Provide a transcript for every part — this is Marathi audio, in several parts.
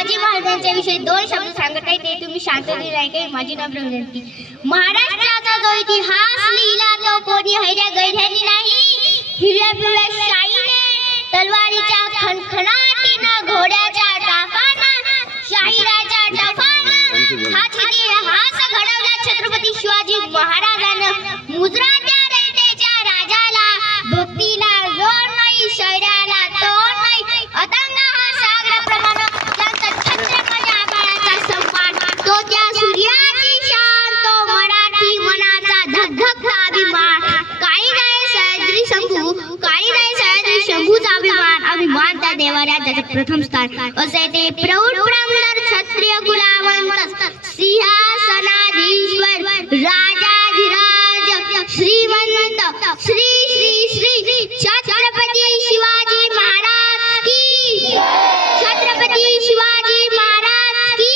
शिवाजी महाराजांच्या विषयी 2 शब्द सांगत आहे ते तुम्ही शांततेने ऐका माझी नम्र विनंती। महाराष्ट्राचा जो इतिहास लिहिला तो कोणी हैऱ्या गैऱ्यांनी नाही, हिरव्या पिवळ्या शाईने, तलवारीच्या खणखणाटीनं, घोड्याच्या टाकानं, शाहिराच्या डफानं हा इतिहास घडवला छत्रपती शिवाजी महाराजांना। मुजरा त्या रयतेच्या राजाला, भक्तीला जोड नाही, शौर्याला तोड नाही, अतंग हा सागराप्रमाणे त्यांचा छत्र माझ्या आभाळाचा संपान, तो त्या सूर्याची शान, तो मराठी मनाचा धगधगता अभिमान, काळी जाय सह्याद्री शंभू, काळी जाय सह्याद्री शंभूचा अभिमान, अभिमान त्या देवाऱ्याचं प्रथम स्थान असे ते प्रौढ प्रमदर क्षत्रिय कुलावंत सिंहासनाधीश्वर राजाधिराज श्रीमंत श्री श्री श्री छत्रपती शिवाजी महाराज की, छत्रपती शिवाजी महाराज की।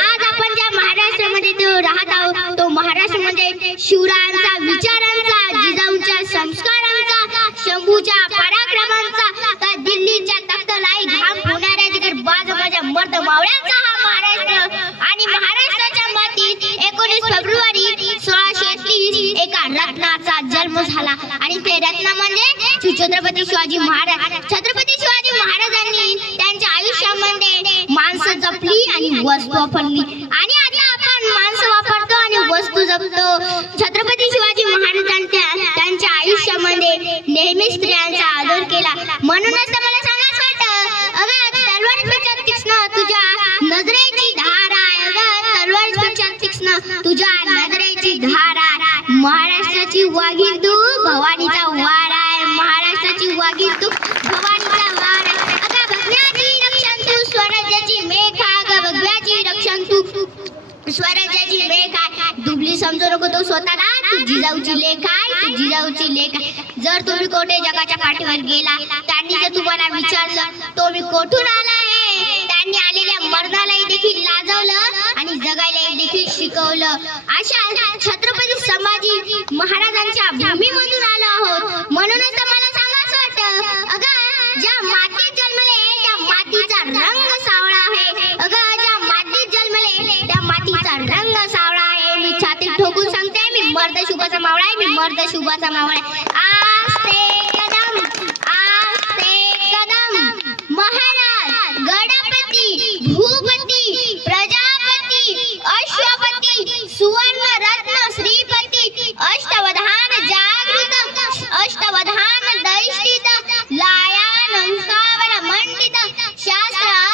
आज आपण ज्या महाराष्ट्रामध्ये राहत आहोत तो महाराष्ट्र म्हणजे शिवरायांचा, विचारांचा, जिजाऊंच्या संस्कारांचा, शंभूच्या पराक्रमांचा, त्या दिल्लीच्या तख्तलाई घाम पुणाऱ्या जिगर बाज माझ्या मर्द मावळ्यांचा हा महाराष्ट्र। आणि महाराष्ट्राच्या मातीत 19 फेब्रुवारी 1630 एका रत्नाचा जन्म झाला आणि ते रत्न म्हणजे छत्रपती शिवाजी महाराज। छत्रपती शिवाजी महाराजांनी त्यांच्या आयुष्यामध्ये माणसं जपली आणि वस्तू वापरली आणि आता आपण माणसं वापरतो आणि वस्तू जपतो। छत्रपती शिवाजी महाराजांनी त्यांच्या आयुष्यामध्ये नेहमी स्त्रियांचा आदर केला, म्हणूनच मला सांगायचं वाटतं अगं तलवारीपेक्षा तीक्ष्ण तुझ्या नजरेची धार आहे, अगं तलवारीपेक्षा तीक्ष्ण तुझ्या नजरेची धार आहे। महाराष्ट्राची वाघीण तू भवानीचा वार आहे, महाराष्ट्राची वाघीण तू भवानीचा वार आहे। अगं भगव्याची रक्षण तू स्वराज्याची मेघ आहे, अगं भगव्याची रक्षण तू स्वराज्याची लेख आहे। दुबली समजू नको तो स्वतःला, तू जिजाऊची लेख आहे, तू जिजाऊची लेख आहे। जर तुम्ही कोठे जगाच्या पाठीवर गेला, त्यांनी जर तुम्हाला विचारलं तो मी कोठून आला आहे, त्यांनी आलेल्या मरणालाही देखील लाजवलं आणि जगायलाही देखील शिकवलं। अशा छत्रपती संभाजी महाराजांच्या भूमीमधून आलो आहोत, म्हणूनच मला सांगायचं वाटतं अगं ज्या मातीत जन्मले त्या मातीचा रंग सावळा आहे, अगं ज्या मातीत जन्मले त्या मातीचा रंग सावळा आहे। मी छातीत ठोकून सांगते मी मर्द शुभाचा मावळा आहे, मी मर्द शुभाचा मावळा आहे।